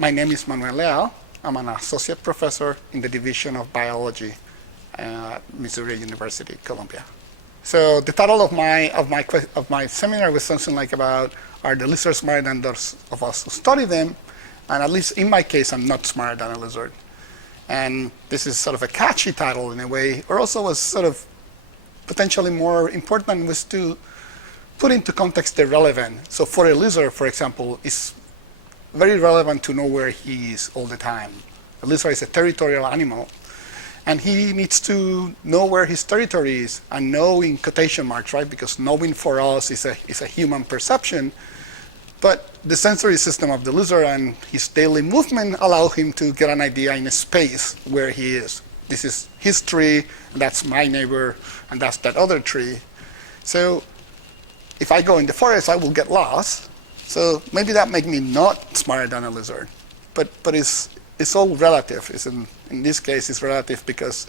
My name is Manuel Leal. I'm an associate professor in the Division of Biology at Missouri University, Columbia. So the title of my seminar was something like about, are the lizards smarter than those of us who study them? And at least in my case, I'm not smarter than a lizard. And this is sort of a catchy title in a way, or also was sort of potentially more important was to put into context the relevant. So for a lizard, for example, it's very relevant to know where he is all the time. A lizard is a territorial animal, and he needs to know where his territory is, and know in quotation marks, right? Because knowing for us is a human perception, but the sensory system of the lizard and his daily movement allow him to get an idea in a space where he is. This is his tree, and that's my neighbor, and that's that other tree. So if I go in the forest, I will get lost. So maybe that makes me not smarter than a lizard, but it's all relative. In this case, it's relative because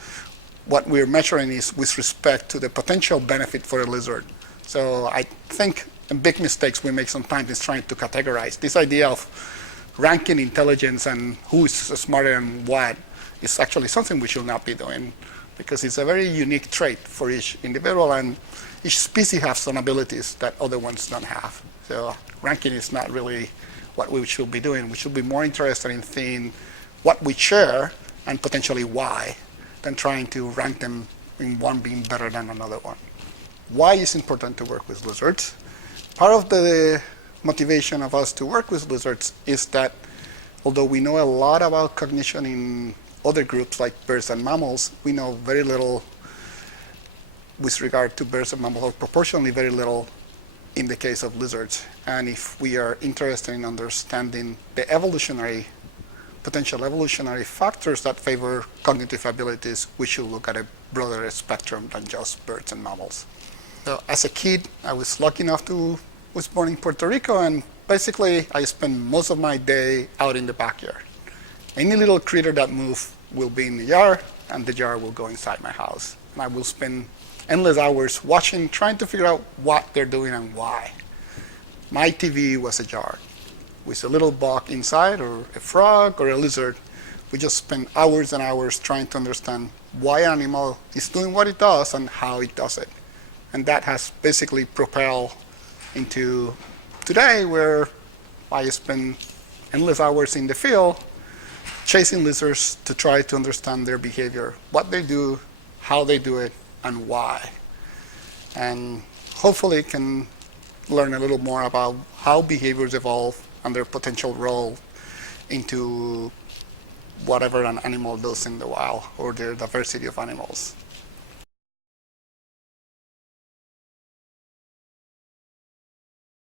what we're measuring is with respect to the potential benefit for a lizard. So I think the big mistakes we make sometimes is trying to categorize. This idea of ranking intelligence and who is smarter than what is actually something we should not be doing, because it's a very unique trait for each individual, and each species has some abilities that other ones don't have. So ranking is not really what we should be doing. We should be more interested in seeing what we share and potentially why, than trying to rank them in one being better than another one. Why is important to work with lizards? Part of the motivation of us to work with lizards is that although we know a lot about cognition in other groups like birds and mammals, we know very little with regard to birds and mammals, or proportionally very little in the case of lizards. And if we are interested in understanding the potential evolutionary factors that favor cognitive abilities, we should look at a broader spectrum than just birds and mammals. So as a kid, I was lucky enough was born in Puerto Rico, and basically I spent most of my day out in the backyard. Any little critter that moves will be in the yard, and the yard will go inside my house. And I will spend endless hours watching, trying to figure out what they're doing and why. My TV was a jar with a little bug inside, or a frog, or a lizard. We just spend hours and hours trying to understand why an animal is doing what it does and how it does it. And that has basically propelled into today, where I spend endless hours in the field chasing lizards to try to understand their behavior, what they do, how they do it, and why. And hopefully can learn a little more about how behaviors evolve and their potential role into whatever an animal does in the wild, or the diversity of animals.